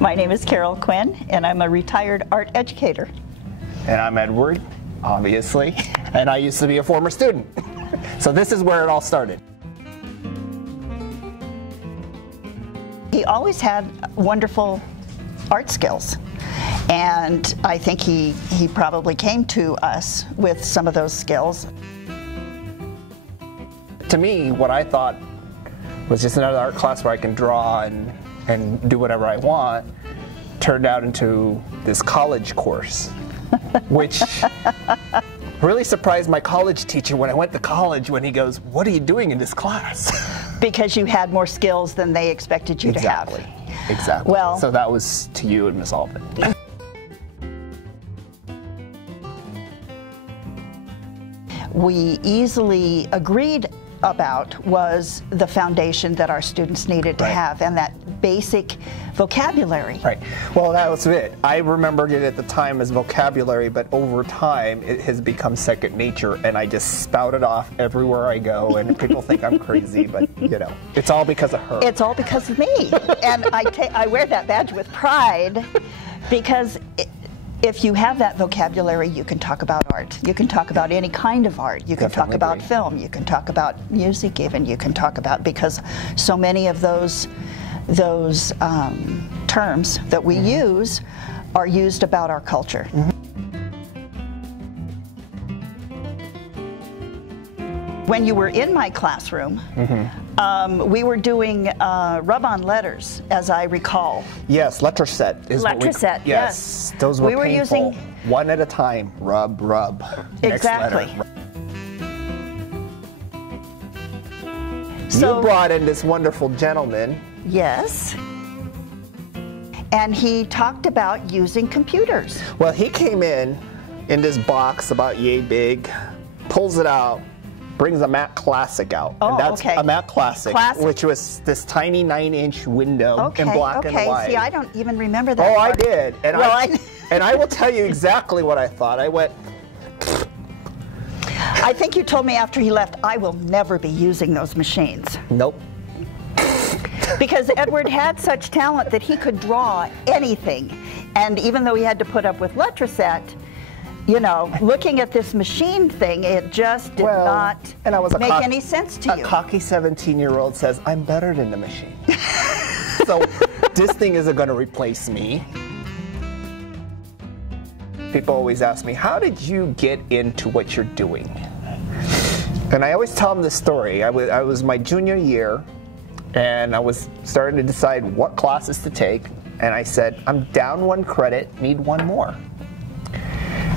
My name is Carol Quinn, and I'm a retired art educator. And I'm Edward, obviously, and I used to be a former student. So this is where it all started. He always had wonderful art skills, and I think he probably came to us with some of those skills. To me, what I thought was just another art class where I can draw and do whatever I want turned out into this college course, which really surprised my college teacher when I went to college when he goes, "What are you doing in this class?" Because you had more skills than they expected you to have. Exactly. Well, so that was to you and Ms. Alvin. We easily agreed about was the foundation that our students needed to have, and that basic vocabulary. Right. Well, that was it. I remembered it at the time as vocabulary, but over time it has become second nature, and I just spout it off everywhere I go, and people think I'm crazy, but you know, it's all because of her. It's all because of me, and I wear that badge with pride, because if you have that vocabulary, you can talk about art. You can talk about any kind of art. You can talk about film. You can talk about music even. You can talk about, because so many of those terms that we use are used about our culture. When you were in my classroom, we were doing rub-on letters, as I recall. Yes, letter set is what we. Letter set, yes. Those were we were painful. using one at a time. Rub, rub. Exactly. Next letter. So, you brought in this wonderful gentleman. Yes. And he talked about using computers. Well, he came in this box about yay big, pulls it out, brings a Mac Classic out. Oh, and that's okay. a Mac Classic, which was this tiny 9-inch window in black and white. See, I don't even remember that. Oh, part. I did. And, well, and I will tell you exactly what I thought. I went... I think you told me after he left, I will never be using those machines. Nope. Because Edward had such talent that he could draw anything. And even though he had to put up with Letraset, you know, looking at this machine thing, it just did not make any sense to you. A cocky 17-year-old says, I'm better than the machine. So this thing isn't going to replace me. People always ask me, how did you get into what you're doing? And I always tell them this story. I was my junior year, and I was starting to decide what classes to take, and I said, I'm down 1 credit, need 1 more.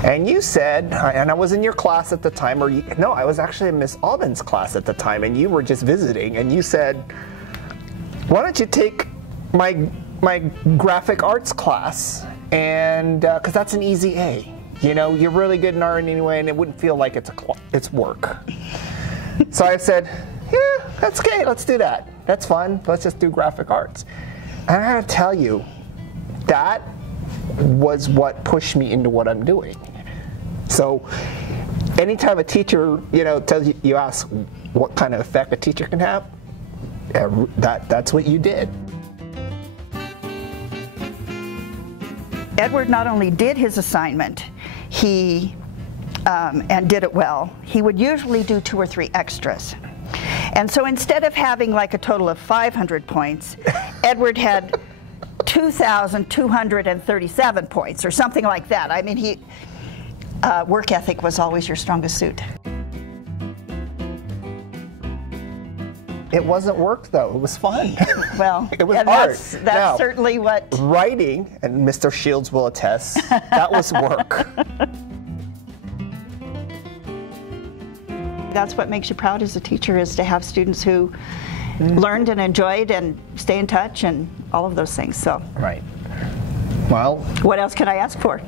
And you said, and I was in your class at the time, or no, I was actually in Miss Alvin's class at the time, and you were just visiting, and you said, why don't you take my graphic arts class, and because that's an easy A. You know, you're really good in art anyway, and it wouldn't feel like it's work. So I said, yeah, that's okay, let's do that. That's fun, let's just do graphic arts. And I gotta tell you, that was what pushed me into what I'm doing. So anytime a teacher, you know, tells you ask what kind of effect a teacher can have, that's what you did. Edward not only did his assignment, and did it well, he would usually do 2 or 3 extras. And so instead of having like a total of 500 points, Edward had 2,237 points or something like that. I mean, work ethic was always your strongest suit. It wasn't work, though. It was fun. Well, it was and art. That's now, certainly what... Writing, and Mr. Shields will attest, that was work. That's what makes you proud as a teacher, is to have students who learned and enjoyed and stay in touch and all of those things. So, right. Well, what else can I ask for?